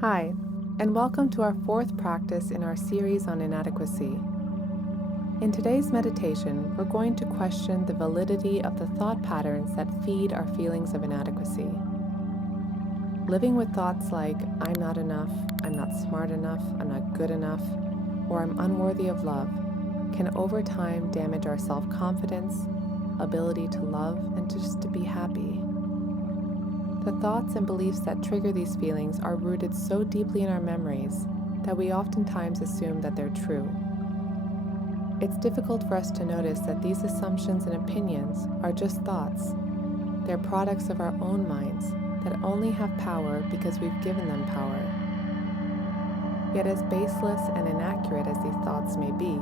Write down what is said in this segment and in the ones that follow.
Hi, and welcome to our fourth practice in our series on inadequacy. In today's meditation, we're going to question the validity of the thought patterns that feed our feelings of inadequacy. Living with thoughts like, I'm not enough, I'm not smart enough, I'm not good enough, or I'm unworthy of love, can over time damage our self-confidence, ability to love, and just to be happy. The thoughts and beliefs that trigger these feelings are rooted so deeply in our memories that we oftentimes assume that they're true. It's difficult for us to notice that these assumptions and opinions are just thoughts. They're products of our own minds that only have power because we've given them power. Yet as baseless and inaccurate as these thoughts may be,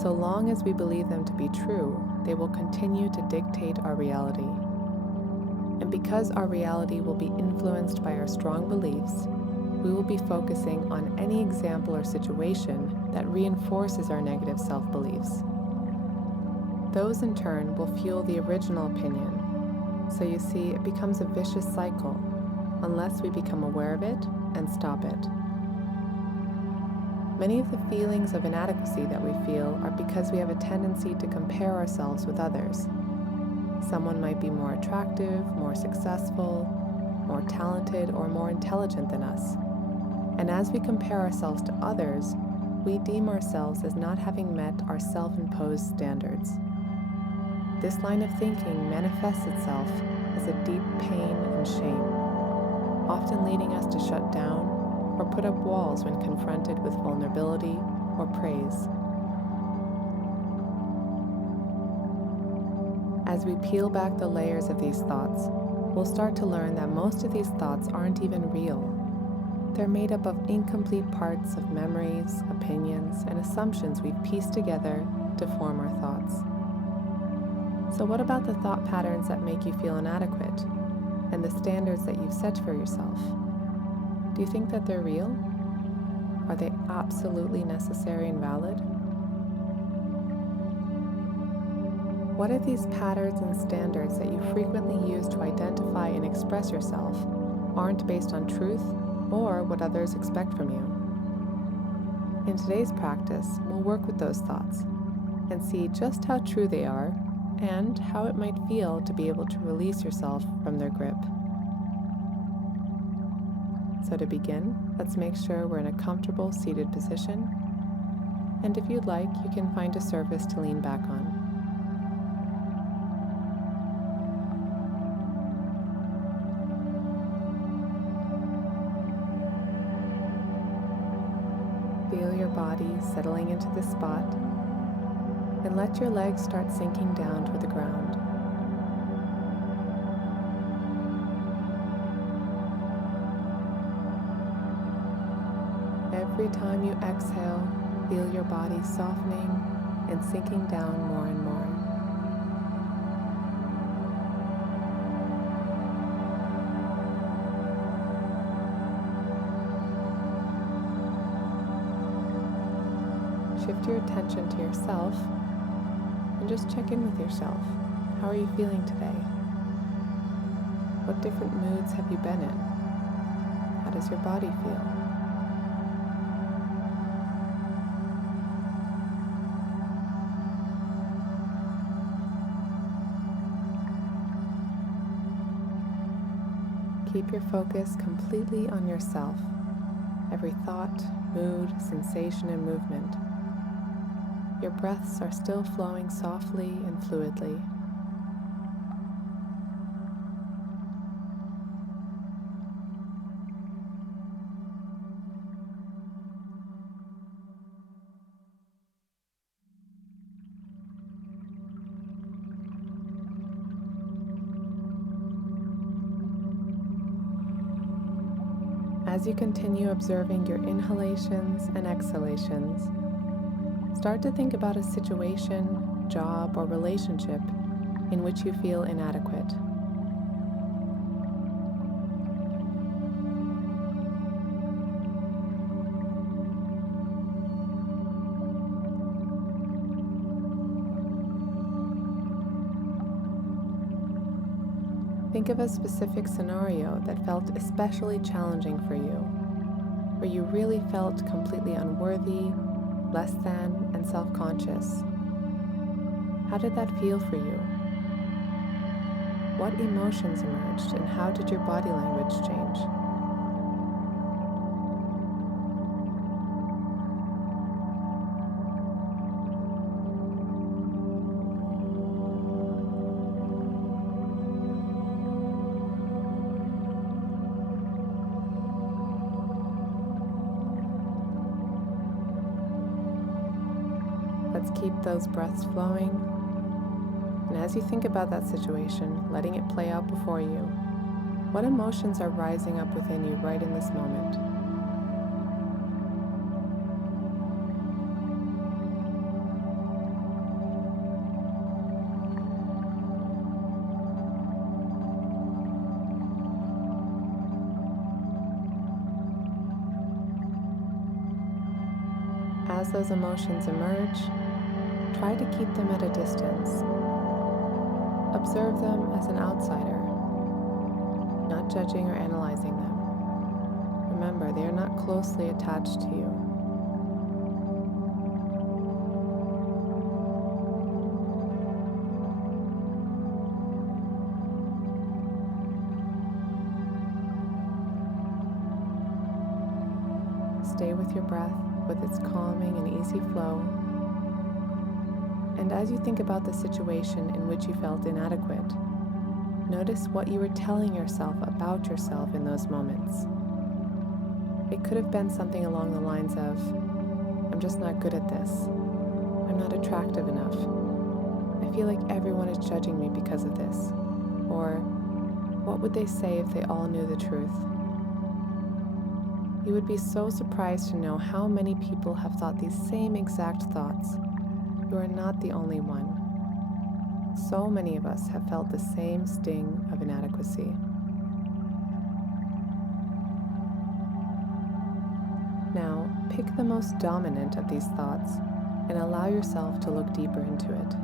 so long as we believe them to be true, they will continue to dictate our reality. And because our reality will be influenced by our strong beliefs, we will be focusing on any example or situation that reinforces our negative self-beliefs. Those in turn will fuel the original opinion. So you see, it becomes a vicious cycle unless we become aware of it and stop it. Many of the feelings of inadequacy that we feel are because we have a tendency to compare ourselves with others. Someone might be more attractive, more successful, more talented, or more intelligent than us. And as we compare ourselves to others, we deem ourselves as not having met our self-imposed standards. This line of thinking manifests itself as a deep pain and shame, often leading us to shut down or put up walls when confronted with vulnerability or praise. As we peel back the layers of these thoughts, we'll start to learn that most of these thoughts aren't even real. They're made up of incomplete parts of memories, opinions, and assumptions we've pieced together to form our thoughts. So what about the thought patterns that make you feel inadequate, and the standards that you've set for yourself? Do you think that they're real? Are they absolutely necessary and valid? What if these patterns and standards that you frequently use to identify and express yourself aren't based on truth or what others expect from you? In today's practice, we'll work with those thoughts and see just how true they are and how it might feel to be able to release yourself from their grip. So to begin, let's make sure we're in a comfortable seated position, and if you'd like, you can find a surface to lean back on. Feel your body settling into the spot, and let your legs start sinking down toward the ground. Every time you exhale, feel your body softening and sinking down more and more. Shift your attention to yourself and just check in with yourself. How are you feeling today? What different moods have you been in? How does your body feel? Keep your focus completely on yourself, every thought, mood, sensation, and movement. Your breaths are still flowing softly and fluidly. As you continue observing your inhalations and exhalations, start to think about a situation, job, or relationship in which you feel inadequate. Think of a specific scenario that felt especially challenging for you. where you really felt completely unworthy, less than, and self-conscious. How did that feel for you? What emotions emerged, and how did your body language change? Let's keep those breaths flowing. And as you think about that situation, letting it play out before you, what emotions are rising up within you right in this moment? As those emotions emerge, try to keep them at a distance. Observe them as an outsider, not judging or analyzing them. Remember, they are not closely attached to you. Stay with your breath, with its calming and easy flow. And as you think about the situation in which you felt inadequate, notice what you were telling yourself about yourself in those moments. It could have been something along the lines of, I'm just not good at this. I'm not attractive enough. I feel like everyone is judging me because of this. Or, what would they say if they all knew the truth? You would be so surprised to know how many people have thought these same exact thoughts. You are not the only one. So many of us have felt the same sting of inadequacy. Now, pick the most dominant of these thoughts and allow yourself to look deeper into it.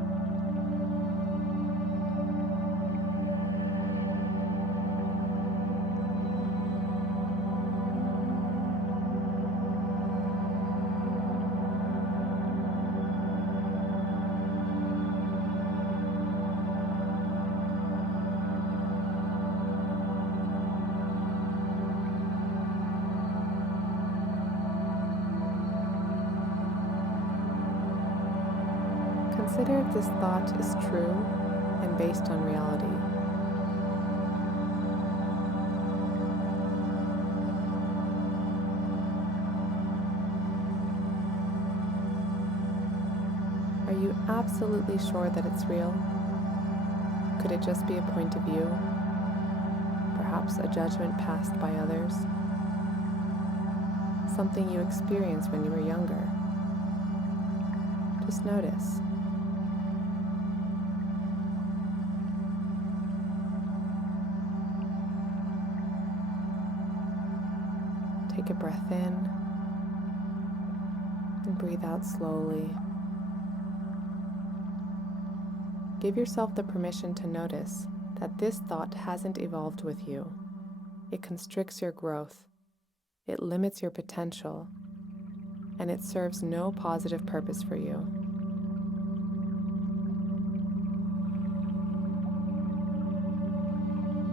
Consider if this thought is true and based on reality. Are you absolutely sure that it's real? Could it just be a point of view? Perhaps a judgment passed by others? Something you experienced when you were younger? Just notice. Take a breath in and breathe out slowly. Give yourself the permission to notice that this thought hasn't evolved with you. It constricts your growth, it limits your potential, and it serves no positive purpose for you.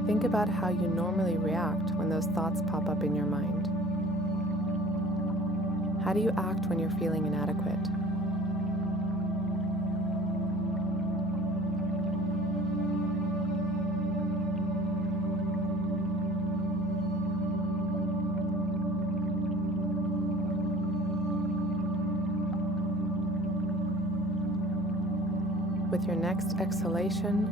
Think about how you normally react when those thoughts pop up in your mind. How do you act when you're feeling inadequate? With your next exhalation,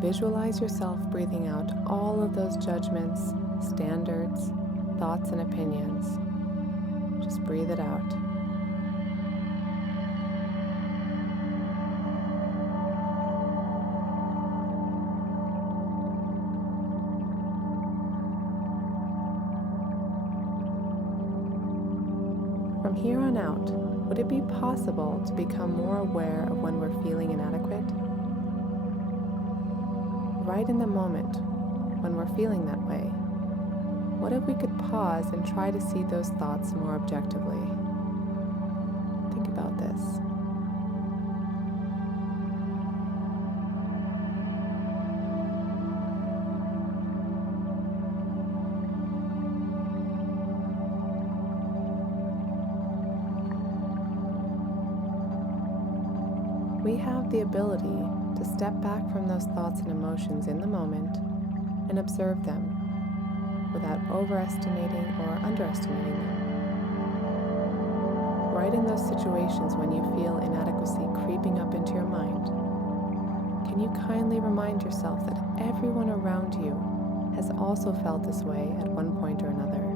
visualize yourself breathing out all of those judgments, standards, thoughts, and opinions. Just breathe it out. From here on out, would it be possible to become more aware of when we're feeling inadequate? Right in the moment when we're feeling that way, What if we could pause and try to see those thoughts more objectively? Think about this. We have the ability to step back from those thoughts and emotions in the moment and observe them without overestimating or underestimating them. Right in those situations when you feel inadequacy creeping up into your mind, can you kindly remind yourself that everyone around you has also felt this way at one point or another?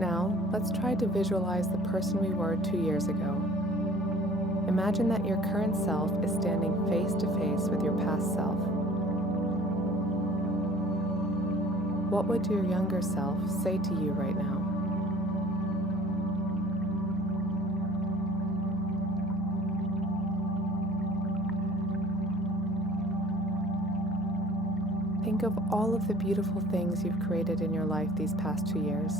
Now, let's try to visualize the person we were 2 years ago. Imagine that your current self is standing face to face with your past self. What would your younger self say to you right now? Think of all of the beautiful things you've created in your life these past 2 years.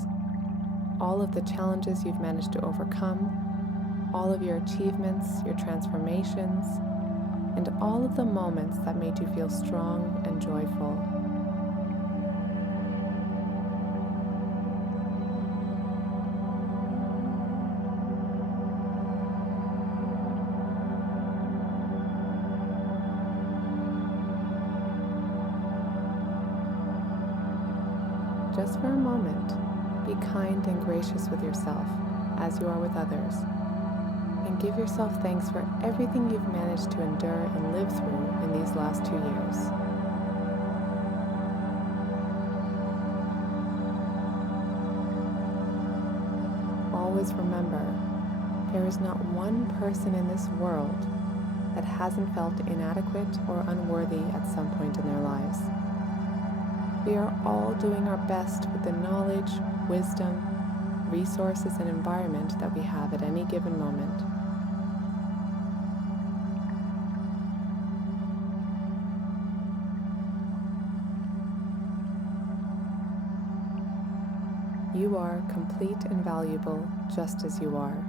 All of the challenges you've managed to overcome, all of your achievements, your transformations, and all of the moments that made you feel strong and joyful. Just for a moment, be kind and gracious with yourself as you are with others, and give yourself thanks for everything you've managed to endure and live through in these last 2 years. Always remember, there is not one person in this world that hasn't felt inadequate or unworthy at some point in their lives. We are all doing our best with the knowledge, wisdom, resources, and environment that we have at any given moment. You are complete and valuable just as you are.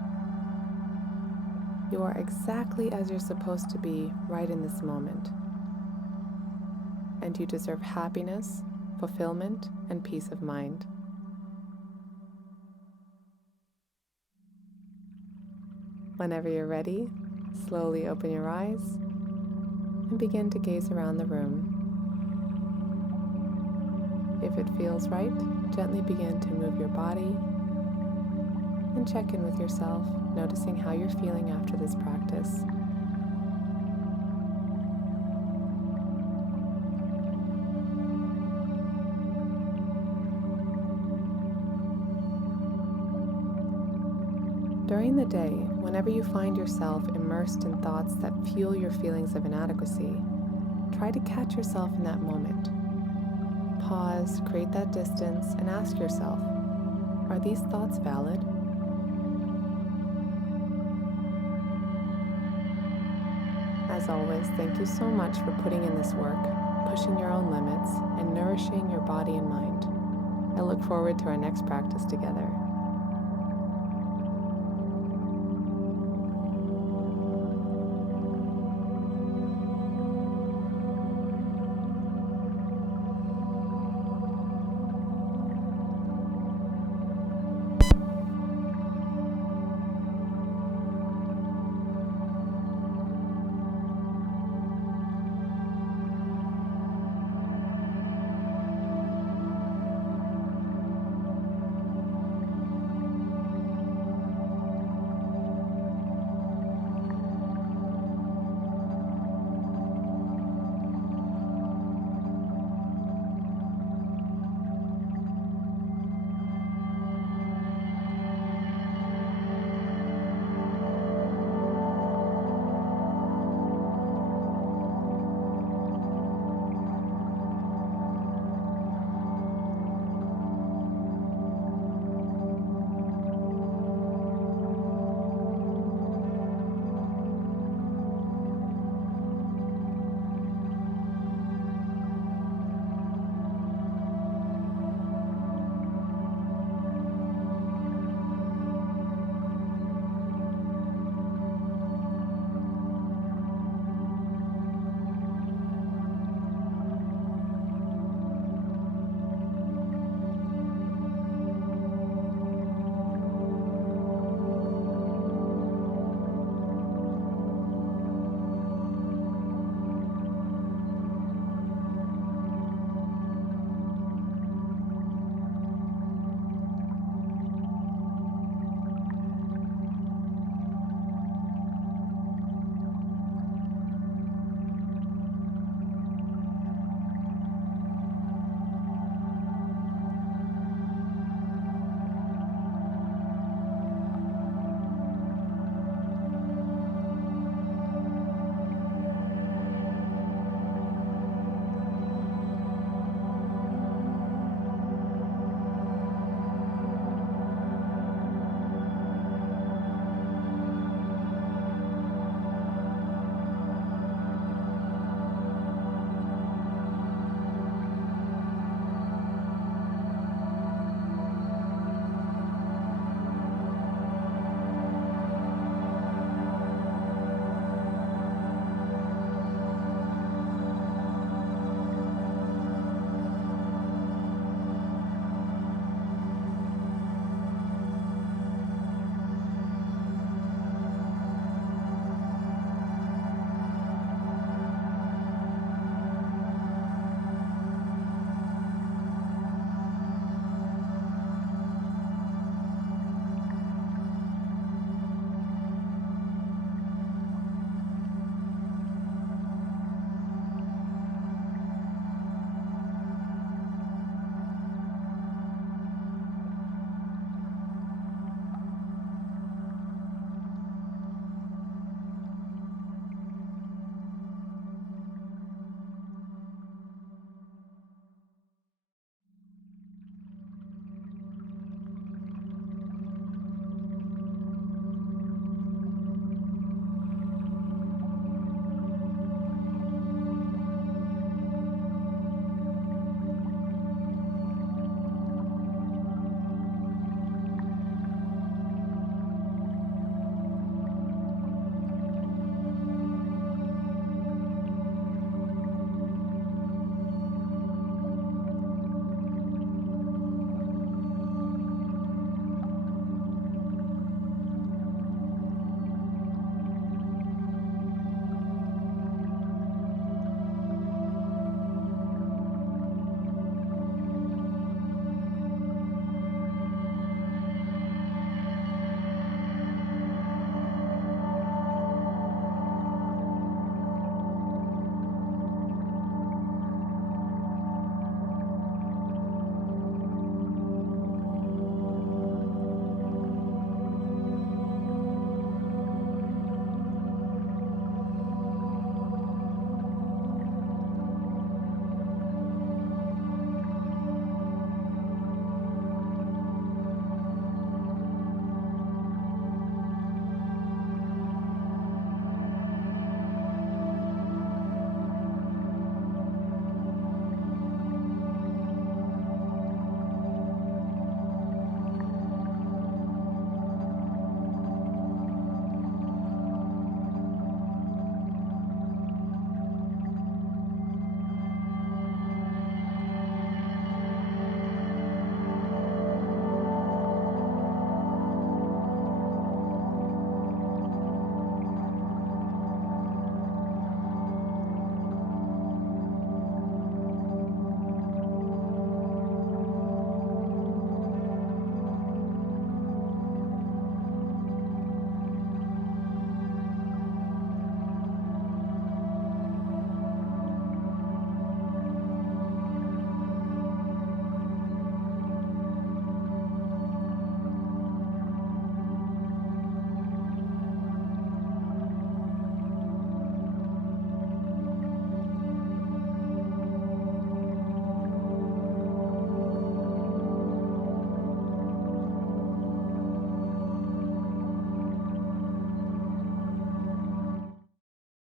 You are exactly as you're supposed to be right in this moment. And you deserve happiness, fulfillment, and peace of mind. Whenever you're ready, slowly open your eyes and begin to gaze around the room. If it feels right, gently begin to move your body and check in with yourself, noticing how you're feeling after this practice. During the day, whenever you find yourself immersed in thoughts that fuel your feelings of inadequacy, try to catch yourself in that moment. Pause, create that distance, and ask yourself, are these thoughts valid? As always, thank you so much for putting in this work, pushing your own limits, and nourishing your body and mind. I look forward to our next practice together.